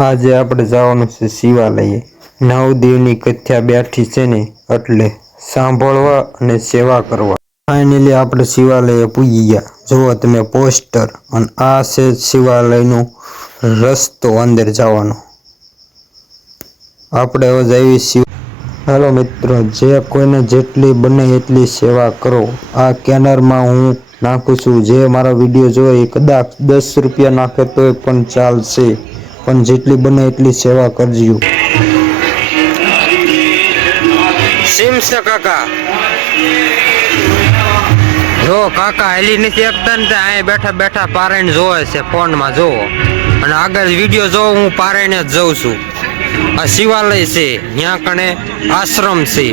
આજે આપણે જવાનું છે શિવાલયે। નવદેવની કથા બેઠી છે ને એટલે સાંભળવા અને સેવા કરવા। ફાઇનલી આપણે શિવાલયે પૂગી ગયા। જુઓ તમે પોસ્ટર, અને આ છે શિવાલયનો રસ્તો અંદર જવાનો। આપણે હવે જઈએ શિવ। હાલો મિત્રો, જે કોઈને જેટલી બને એટલી સેવા કરો। આ કેનરમાં હું નાખું છું, જે મારા વિડીયો જોવે કદાચ 10 રૂપિયા નાખે તોય પણ ચાલશે, પણ જેટલી બને એટલી સેવા કરજો। સીમ છે કાકા, જો કાકા હેલી નથી એકતા ને અહીંયા બેઠા બેઠા પારાયણ જોવે છે ફોનમાં, જોવો। અને આગળ વિડીયો જોવો, હું પારાયણ જ જોઉં છું। આ શિવાલય છે, ત્યાં કણે આશ્રમ છે।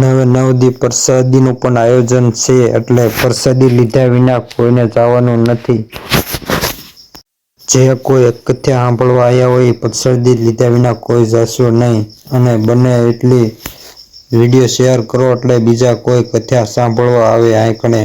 નવે 9 દી પ્રસાદીનું પણ આયોજન છે, એટલે પ્રસાદી લીધા વિના કોઈને જવાનું નથી. જે કોઈ કથા સાંભળવા આવ્યા હોય પ્રસાદી લીધા વિના કોઈ જશો નહીં. અને બને એટલી વિડીયો શેર કરો એટલે બીજા કોઈ કથા સાંભળવા આવે. આંકણે